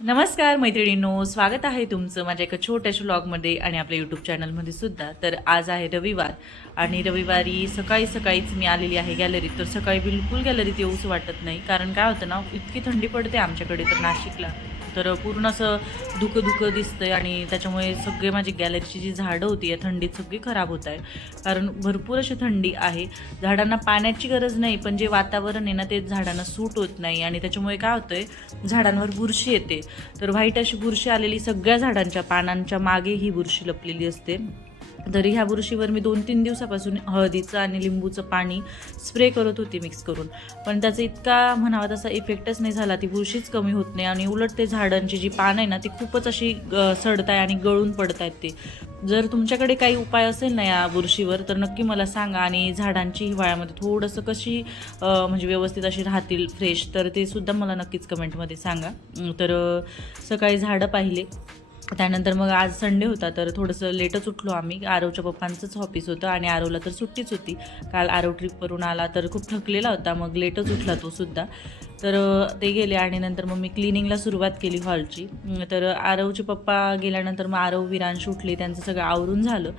नमस्कार मैत्रिणींनो. स्वागत आहे तुमचं माझ्या एका छोट्याशा व्लॉगमध्ये आणि आपल्या यूट्यूब चॅनलमध्ये सुद्धा. तर आज आहे रविवार आणि रविवारी सकाळी सकाळीच मी आलेली आहे गॅलरीत तर सकाळी बिलकुल गॅलरीत येऊच वाटत नाही. कारण काय होतं ना इतकी थंडी पडते आमच्याकडे तर नाशिकला. तर पूर्ण असं धुकं धुकं दिसतंय आणि त्याच्यामुळे सगळे माझी गॅलरीची जी झाडं होती या थंडीत सगळी खराब होत आहे कारण भरपूर अशी थंडी आहे. झाडांना पाण्याची गरज नाही पण जे वातावरण आहे ना ते झाडांना सूट होत नाही आणि त्याच्यामुळे काय होतंय झाडांवर बुरशी येते. तर व्हाईट अशी बुरशी आलेली सगळ्या झाडांच्या पानांच्या मागे ही बुरशी लपलेली असते. तर ह्या बुरशीवर मी दोन तीन दिवसापासून हळदीचं आणि लिंबूचं पाणी स्प्रे करत होती मिक्स करून. पण त्याचा इतका म्हणावा तसा इफेक्टच नाही झाला ती बुरशीच कमी होत नाही आणि उलट ते झाडांची जी पानं आहे ना ती खूपच अशी ग- सडत आहे आणि गळून पडत आहेत ते. जर तुमच्याकडे काही उपाय असेल ना या बुरशीवर तर नक्की मला सांगा आणि झाडांची हिवाळ्यामध्ये थोडंसं कशी म्हणजे व्यवस्थित अशी राहतील फ्रेश तर ते सुद्धा मला नक्कीच कमेंटमध्ये सांगा. तर सकाळी झाडं पाहिले. त्यानंतर मग आज संडे होता तर थोडंसं लेटच उठलो आम्ही. आरवच्या पप्पांचंच ऑफिस होतं आणि आरवला तर सुट्टीच होती. काल आरव ट्रिपवरून आला तर खूप थकलेला होता मग लेटच उठला तो सुद्धा. तर ते गेले आणि नंतर मग मी क्लिनिंगला सुरुवात केली हॉलची. तर आरवचे पप्पा गेल्यानंतर मग आरव विरांश उठले त्यांचं सगळं आवरून झालं.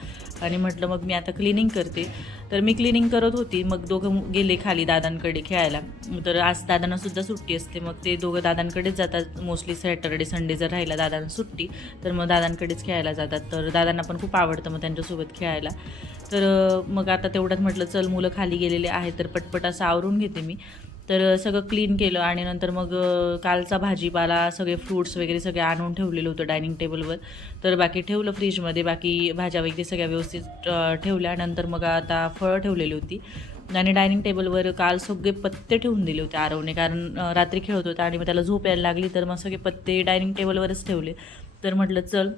आणि म्हटलं मग मी आता क्लिनिंग करते. तर मी क्लिनिंग करत होती. मग दोघं गेले खाली दादांकडे खेळायला. तर आज दादांना सुद्धा सुट्टी असते. मग ते दोघं दादांकडेच जातात. मोस्टली सॅटर्डे संडे जर राहिला दादांना सुट्टी तर मग दादांकडेच खेळायला जातात. तर दादांना पण खूप आवडतं मग त्यांच्यासोबत खेळायला. तर मग आता तेवढ्यात म्हटलं चल मुलं खाली गेलेले आहेत तर पटपट असं आवरून घेते मी. तर सगळं क्लीन केलं आणि नंतर मग कालचा भाजीपाला सगळे फ्रूट्स वगैरे सगळे आणून ठेवलेलं होतं डायनिंग टेबलवर तर बाकी ठेवलं फ्रीजमध्ये बाकी भाज्या वगैरे सगळ्या व्यवस्थित ठेवल्या. नंतर मग आता फळं ठेवलेली होती. आणि डायनिंग टेबलवर काल सगळे पत्ते ठेवून दिले होते आरवने कारण रात्री खेळत होता आणि मग त्याला झोप यायला लागली तर मग सगळे पत्ते डायनिंग टेबलवरच ठेवले. तर म्हटलं चल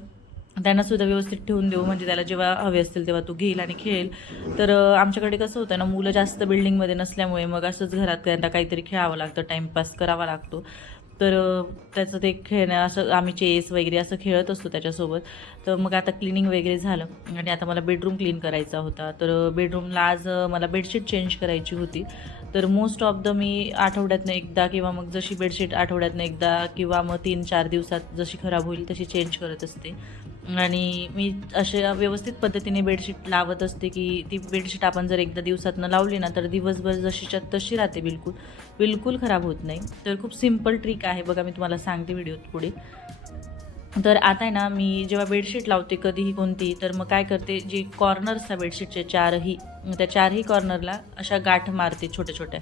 त्यांना सुद्धा व्यवस्थित ठेवून देऊ. म्हणजे त्याला जेव्हा हवे असतील तेव्हा तो घेईल आणि खेळेल. तर आमच्याकडे कसं होतं ना मुलं जास्त बिल्डिंगमध्ये नसल्यामुळे मग असंच घरात त्यांना काहीतरी खेळावं लागतं टाईमपास करावा लागतो. तर त्याचं ते खेळणं असं आम्ही चेस वगैरे असं खेळत असतो त्याच्यासोबत. तर मग आता क्लिनिंग वगैरे झालं आणि आता मला बेडरूम क्लीन करायचा होता. तर बेडरूमला आज मला बेडशीट चेंज करायची होती. तर मोस्ट ऑफ द मी आठवड्यातनं एकदा किंवा मग जशी बेडशीट आठवड्यातनं एकदा किंवा मग तीन चार दिवसात जशी खराब होईल तशी चेंज करत असते. आणि मी अशा व्यवस्थित पद्धतीने बेडशीट लावत असते की ती बेडशीट आपण जर एकदा दिवसातनं लावली ना तर दिवसभर जशीच्या तशी राहते बिलकुल. बिलकुल खराब होत नाही. तर खूप सिंपल ट्रिक आहे बघा मी तुम्हाला सांगते व्हिडिओत पुढे. तर आता आहे ना मी जेव्हा बेडशीट लावते कधीही कोणती तर मग काय करते जे कॉर्नर्स आहे बेडशीटचे चारही त्या चारही कॉर्नरला अशा गाठ मारते छोट्या छोट्या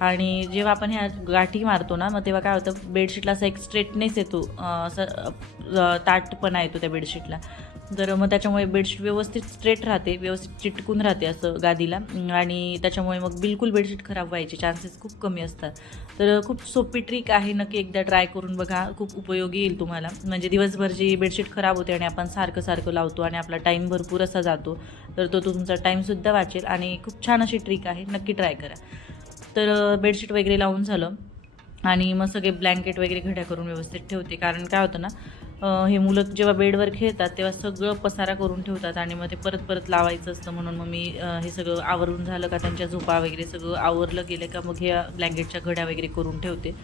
आणि जेव्हा आपण ह्या गाठी मारतो ना मग तेव्हा काय होतं बेडशीटला असा एक स्ट्रेटनेस येतो. असं ताटपणा येतो त्या बेडशीटला तर मग त्याच्यामुळे बेडशीट व्यवस्थित स्ट्रेट राहते व्यवस्थित चिटकून राहते असं गादीला. आणि त्याच्यामुळे मग बिलकुल बेडशीट खराब व्हायचे. चान्सेस खूप कमी असतात. तर खूप सोपी ट्रिक आहे नक्की एकदा ट्राय करून बघा खूप उपयोगी येईल तुम्हाला. म्हणजे दिवसभर जी बेडशीट खराब होते आणि आपण सारखं सारखं लावतो आणि आपला टाईम भरपूर असा जातो तर तो तुमचा टाईमसुद्धा वाचेल. आणि खूप छान अशी ट्रिक आहे. नक्की ट्राय करा. तर बेडशीट वगैरे लावून झालं. आणि मग सगळे ब्लँकेट वगैरे घड्या करून व्यवस्थित ठेवते. कारण काय होतं ना हे मुलं जेव्हा बेडवर खेळतात तेव्हा सगळं पसारा करून ठेवतात आणि मग ते परत परत लावायचं असतं. म्हणून मग मी हे सगळं आवरून झालं का त्यांच्या झोपा वगैरे सगळं आवरलं गेलं का मग हे ब्लँकेटच्या घड्या वगैरे करून ठेवते.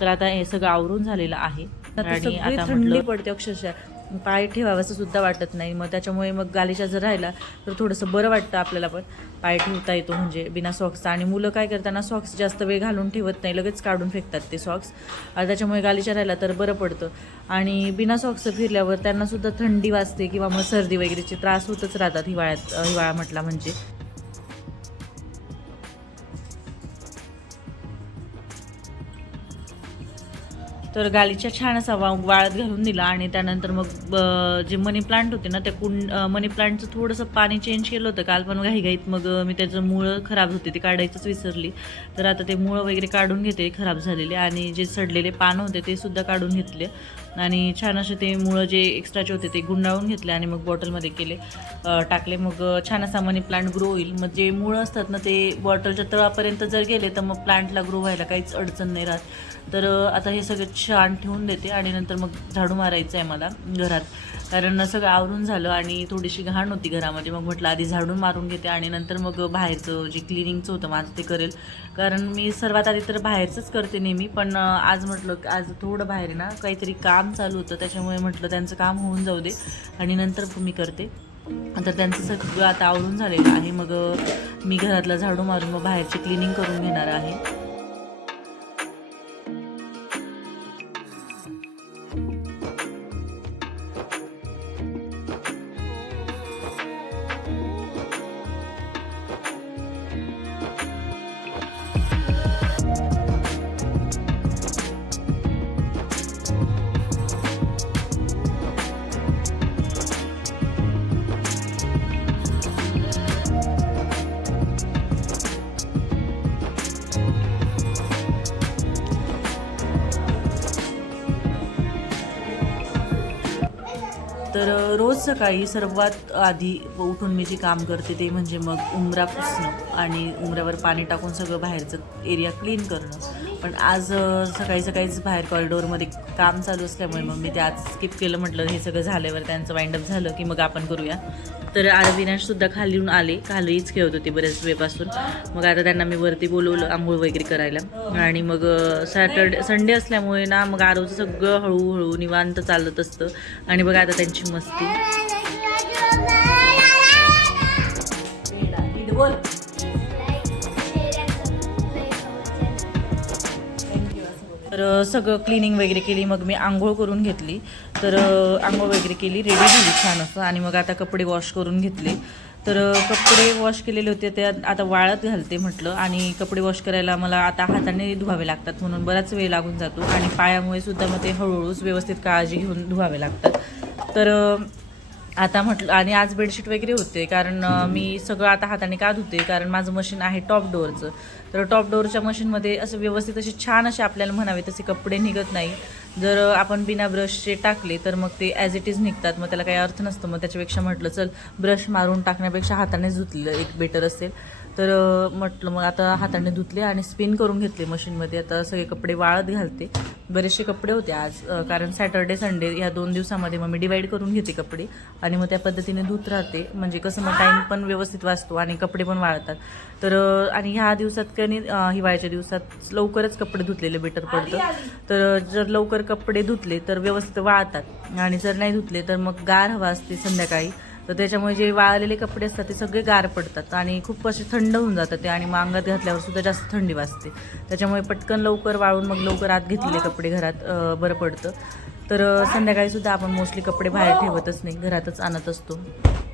तर आता हे सगळं आवरून झालेलं आहे. आणि आता थंडी पडते अक्षरशः. पाय ठेवावंसं सुद्धा वाटत नाही. मग त्याच्यामुळे मग गालीचा जर राहिला तर थोडंसं बरं वाटतं आपल्याला पण. पाय ठेवता येतो म्हणजे बिना सॉक्सचा आणि मुलं काय करताना सॉक्स जास्त वेळ घालून ठेवत नाही लगेच काढून फेकतात ते सॉक्स त्याच्यामुळे गालीचा राहिला तर बरं पडतं. आणि बिना सॉक्स फिरल्यावर त्यांनासुद्धा थंडी वाजते किंवा मग सर्दी वगैरेचे त्रास होतच राहतात हिवाळ्यात हिवाळा म्हटला म्हणजे. तर गालीच्या छान असा वा वाळत घालून दिला आणि त्यानंतर मग जे मनी प्लांट होते ना त्या कुंड मनी प्लांटचं थोडंसं पाणी चेंज केलं होतं. काल पण घाईघाईत मग मी त्याचं मुळं खराब होते ते काढायचंच विसरली. तर आता ते मुळं वगैरे काढून घेते खराब झालेले. आणि जे सडलेले पानं होते ते सुद्धा काढून घेतले. आणि छान असे ते मुळं जे एक्स्ट्राचे होते ते गुंडाळून घेतले आणि मग बॉटलमध्ये केले. टाकले. मग छान असा मनी प्लांट ग्रो होईल. मग जे मुळं असतात ना ते बॉटलच्या तळापर्यंत जर गेले तर मग प्लांटला ग्रो व्हायला काहीच अडचण नाही राहत. तर आता हे सगळं छान ठेवून देते आणि नंतर मग झाडू मारायचं आहे मला घरात. कारण सगळं आवरून झालं आणि थोडीशी घाण होती घरामध्ये. मग म्हटलं आधी झाडून मारून घेते आणि नंतर मग बाहेरचं जे क्लिनिंगचं होतं माझं ते करेल. कारण मी सर्वात आधी तर बाहेरचंच करते नेहमी. पण आज म्हटलं की आज थोडं बाहेर ना काहीतरी काम चालू होतं. त्याच्यामुळे म्हटलं त्यांचं काम होऊन जाऊ दे आणि नंतर मी करते. तर त्यांचं सगळं आता आवडून झालेलं आहे. मग मी घरातला झाडू मारून मग बाहेरची क्लिनिंग करून घेणार आहे. तर रोज सकाळी सर्वात आधी उठून मी जे काम करते ते म्हणजे मग उमरा पुसणं आणि उमऱ्यावर पाणी टाकून सगळं बाहेरचं एरिया क्लीन करणं. पण आज सकाळी सकाळीच बाहेर कॉरिडोरमध्ये काम चालू असल्यामुळे मग मी ते आज स्किप केलं म्हटलं हे सगळं झाल्यावर त्यांचं वाइंडअप झालं की मग आपण करूया. तर आरविनाशसुद्धा विनाशसुद्धा खाली येऊन आले खालीच खेळत होते बऱ्याच वेळपासून. मग आता त्यांना मी वरती बोलवलं आंघोळ वगैरे करायला. आणि मग सॅटर्डे संडे असल्यामुळे ना मग आरोचं सगळं हळूहळू निवांत चालत असतं. आणि बघा आता त्यांची मस्ती. तर सगळं क्लिनिंग वगैरे केली मग मी आंघोळ करून घेतली. तर आंघोळ वगैरे केली रेडी झाली छान असं. आणि मग आता कपडे वॉश करून घेतले. तर कपडे वॉश केलेले होते ते आता वाळत घालते म्हटलं. आणि कपडे वॉश करायला मला आता हाताने धुवावे लागतात म्हणून बराच वेळ लागून जातो. आणि पायामुळे सुद्धा मग ते हळूहळूच व्यवस्थित काळजी घेऊन धुवावे लागतात. तर आता म्हटलं आणि आज बेडशीट वगैरे होते कारण मी सगळं आता हाताने का धुते कारण माझं मशीन आहे टॉप डोअरचं. तर टॉप डोअरच्या मशीनमध्ये असं व्यवस्थित असे छान असे आपल्याला म्हणावे तसे कपडे निघत नाही. जर आपण बिना ब्रशचे टाकले तर मग ते ॲज इट इज निघतात मग त्याला काही अर्थ नसतं. मग त्याच्यापेक्षा म्हटलं चल ब्रश मारून टाकण्यापेक्षा हाताने धुतलं एक बेटर असेल. तर म्हटलं मग आता हाताने धुतले आणि स्पिन करून घेतले मशीनमध्ये. आता सगळे कपडे वाळत घालते. बरेचसे कपडे होते आज कारण सॅटर्डे संडे ह्या दोन दिवसामध्ये मग मी डिवाईड करून घेते कपडे. आणि मग त्या पद्धतीने धुत राहते. म्हणजे कसं मग टाईम पण व्यवस्थित वाचतो आणि कपडे पण वाळतात. तर आणि ह्या दिवसात कधी हिवाळ्याच्या दिवसात लवकरच कपडे धुतलेले बेटर पडतं. तर जर लवकर कपडे धुतले तर व्यवस्थित वाळतात. आणि जर नाही धुतले तर मग गार हवा असते संध्याकाळी. तर त्याच्यामुळे जे वाळलेले कपडे असतात ते सगळे गार पडतात आणि खूप असे थंड होऊन जातात ते आणि मग अंगात घातल्यावर सुद्धा जास्त थंडी वाजते. त्याच्यामुळे पटकन लवकर वाळून मग लवकर आत घेतलेले कपडे घरात बरं पडतं. तर संध्याकाळीसुद्धा संध्याकाळी सुद्धा आपण मोस्टली कपडे बाहेर ठेवतच नाही. घरातच आणत असतो.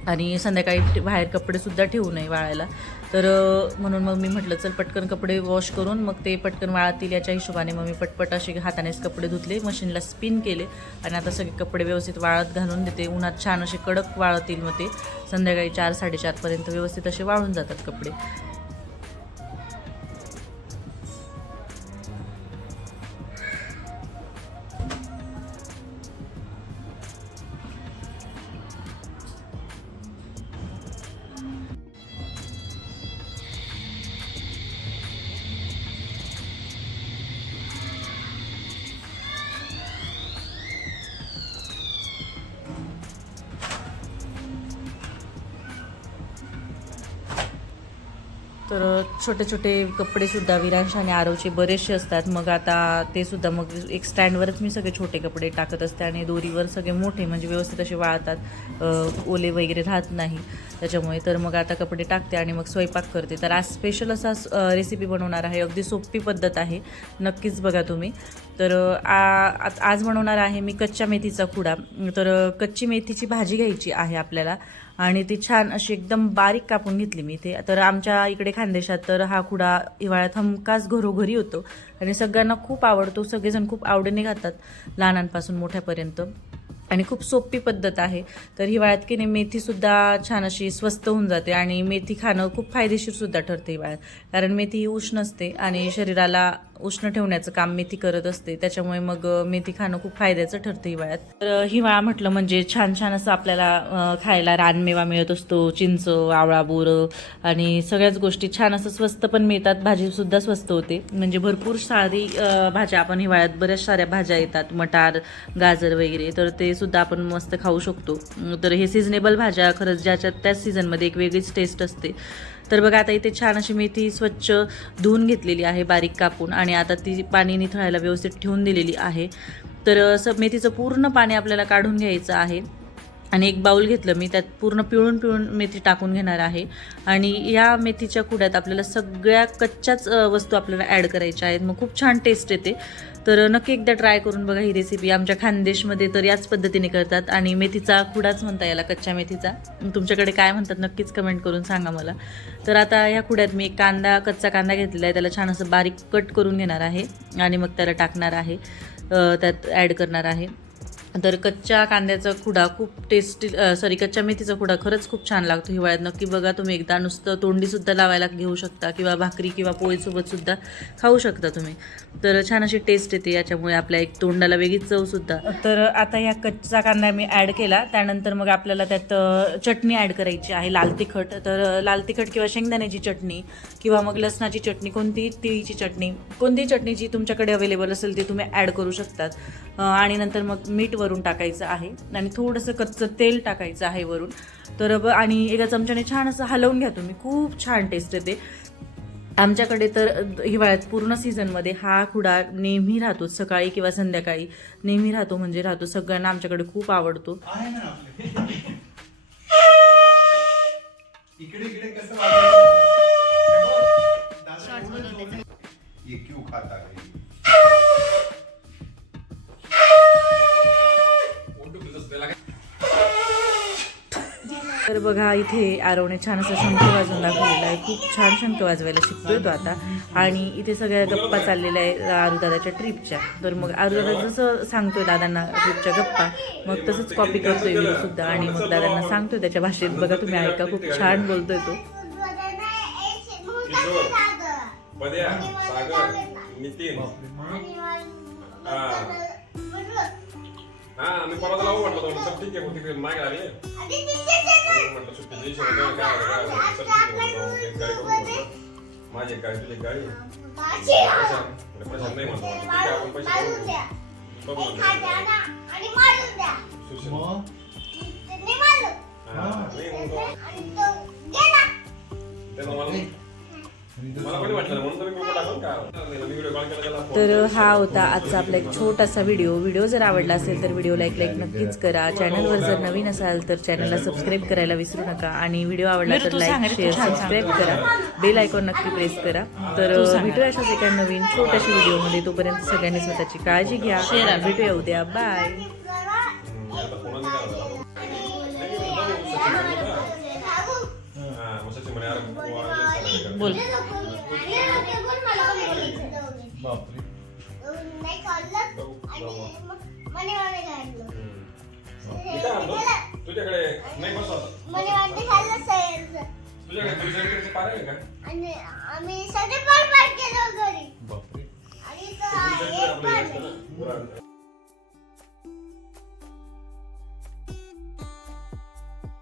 आणि संध्याकाळी बाहेर कपडे सुद्धा ठेवू नये वाळायला. तर म्हणून मग मी म्हटलं चल पटकन कपडे वॉश करून मग ते पटकन वाळतील. याच्या हिशोबाने मग मी पटपट असे हातानेच कपडे धुतले मशीनला स्पिन केले. आणि आता सगळे कपडे व्यवस्थित वाळत घालून देते. उन्हात छान असे कडक वाळतील मग ते. संध्याकाळी चार साडेचारपर्यंत व्यवस्थित असे वाळून जातात कपडे. तर छोटे छोटे कपडे सुद्धा विरांश आणि आरवचे बरेचसे असतात. मग आता ते सुद्धा मग एक स्टँडवरच मी सगळे छोटे कपडे टाकत असते आणि दोरीवर सगळे मोठे म्हणजे व्यवस्थित असे वाळतात. ओले वगैरे राहत नाही. त्याच्यामुळे तर मग आता कपडे टाकते आणि मग स्वयंपाक करते. तर आज स्पेशल असा रेसिपी बनवणार आहे. अगदी सोपी पद्धत आहे. नक्कीच बघा तुम्ही. तर आ- आज बनवणार आहे मी कच्च्या मेथीचा खुडा तर कच्ची मेथीची भाजी घ्यायची आहे आपल्याला. आणि ती छान अशी एकदम बारीक कापून घेतली मी ते तर आमच्या इकडे खानदेशात तर हा खुडा हिवाळ्यात हमखास घरोघरी होतो. आणि सगळ्यांना खूप आवडतो. सगळेजण खूप आवडीने खातात लहानांपासून मोठ्यापर्यंत. आणि खूप सोपी पद्धत आहे. तर हिवाळ्यात की नाही मेथीसुद्धा छान अशी स्वस्त होऊन जाते आणि मेथी खाणं खूप फायदेशीरसुद्धा ठरते हिवाळ्यात. कारण मेथी ही उष्ण असते आणि शरीराला उष्ण ठेवण्याचं काम मेथी करत असते त्याच्यामुळे मग मेथी खाणं खूप फायद्याचं ठरतं हिवाळ्यात तर हिवाळा म्हटलं म्हणजे छान छान असं आपल्याला खायला रानमेवा मिळत असतो चिंच आवळा बोरं आणि सगळ्याच गोष्टी छान असं स्वस्त पण मिळतात भाजीसुद्धा स्वस्त होते. म्हणजे भरपूर सारी भाज्या आपण हिवाळ्यात बऱ्याच साऱ्या भाज्या येतात मटार गाजर वगैरे तर ते सुद्धा आपण मस्त खाऊ शकतो. तर हे सिजनेबल भाज्या खरंच ज्याच्यात त्याच सीझनमध्ये एक वेगळीच टेस्ट असते. तर बघा आता इथे छान अशी मेथी स्वच्छ धुवून घेतलेली आहे बारीक कापून. आणि आता ती पाणी निथळायला व्यवस्थित ठेवून दिलेली आहे. तर असं मेथीचं पूर्ण पाणी आपल्याला काढून घ्यायचं आहे. आणि एक बाऊल घेतलं मी त्यात पूर्ण पिळून पिळून मेथी टाकून घेणार आहे. आणि या मेथीच्या कुड्यात आपल्याला सगळ्या कच्च्याच वस्तू आपल्याला ॲड करायच्या आहेत. मग खूप छान टेस्ट येते. तर नक्की एकदा ट्राय करून बघा ही रेसिपी. आमच्या खानदेशमध्ये तर याच पद्धतीने करतात. आणि मेथीचा कुडाच म्हणता याला कच्च्या मेथीचा. तुमच्याकडे काय म्हणतात नक्कीच कमेंट करून सांगा मला. तर आता ह्या कुड्यात मी एक कांदा कच्चा कांदा घेतलेला आहे. त्याला छान असं बारीक कट करून घेणार आहे. आणि मग त्याला टाकणार आहे. त्यात ॲड करणार आहे. तर कच्च्या कांद्याचा खुडा खूप टेस्टी सॉरी कच्च्या मेथीचा खुडा खरंच खूप छान लागतो हिवाळ्यात. नक्की बघा तुम्ही एकदा नुसतं तोंडीसुद्धा लावायला घेऊ शकता किंवा भाकरी किंवा पोळीसोबतसुद्धा खाऊ शकता तुम्ही. तर छान अशी टेस्ट येते याच्यामुळे आपल्या एक तोंडाला वेगळीच चवसुद्धा तर आता या कच्चा कांदा मी ॲड केला. त्यानंतर मग आपल्याला त्यात चटणी ॲड करायची आहे लाल तिखट. तर लाल तिखट किंवा शेंगदाण्याची चटणी किंवा मग लसणाची चटणी कोणतीही तिळीची चटणी कोणतीही चटणी जी तुमच्याकडे अवेलेबल असेल ती तुम्ही ॲड करू शकतात. आणि नंतर मग मीठ वरून टाकायचं आहे. आणि थोडंसं कच्चं तेल टाकायचं आहे वरून. तर ब आणि एका चमच्याने छान असं हलवून घ्या तुम्ही. खूप छान टेस्ट येते. आमच्याकडे तर हिवाळ्यात पूर्ण सीझनमध्ये हा खुडा नेहमी राहतो. सकाळी किंवा संध्याकाळी नेहमी राहतो. म्हणजे राहतो. सगळ्यांना आमच्याकडे खूप आवडतो. आहे तर बघा इथे आरवणे छान असं शंख वाजवून दाखवलेला आहे. खूप छान शंख वाजवायला शिकतोय तो आता. आणि इथे सगळ्या गप्पा चाललेल्या आहे आरुदादाच्या ट्रिपच्या तर मग आरुदादा जसं सांगतोय दादांना ट्रिपच्या गप्पा मग तसंच कॉपी करतोय मी सुद्धा. आणि मग दादांना सांगतोय त्याच्या भाषेत. बघा तुम्ही ऐका खूप छान बोलतोय तो. हा मी परत लावू म्हटलं सब ठीक आहे मग तिकडे मागे आली म्हटलं सुट्टी दिवशी होतं, काय झालं, काय झालं, सब ठीक आहे म्हटलं, एक गाडी बघू म्हटलं. माझी एक गाडी तुझी एक गाडी प्रशांत म्हणे, प्रशांत नाही म्हणतो म्हटलं, ठीक आहे, आपण पैसे काढून घेऊ. बघू म्हटलं. सुशील. मग हा, नाही म्हणतो. त्यानं मला तर व्हिडिओ व्हिडिओ. हा होता आजचा आपला एक छोटासा व्हिडिओ व्हिडिओ जर आवडला असेल तर व्हिडिओला एक लाईक नक्कीच करा. चॅनलवर जर नवीन असाल तर चॅनलला सबस्क्राईब करायला विसरू नका. आणि व्हिडिओ आवडला तर लाईक शेअर सबस्क्राईब करा. बेल आयकॉन नक्की प्रेस करा. तर भेटूया अशाच एका नवीन छोट्याशा व्हिडिओमध्ये तोपर्यंत सगळ्यांनी स्वतःची काळजी घ्या. भेटूया उद्या. बाय म्हणतो? तुझ्याकडे नाही आणि आम्ही सगळे पण पाठ केलं घरी. बापरे. आणि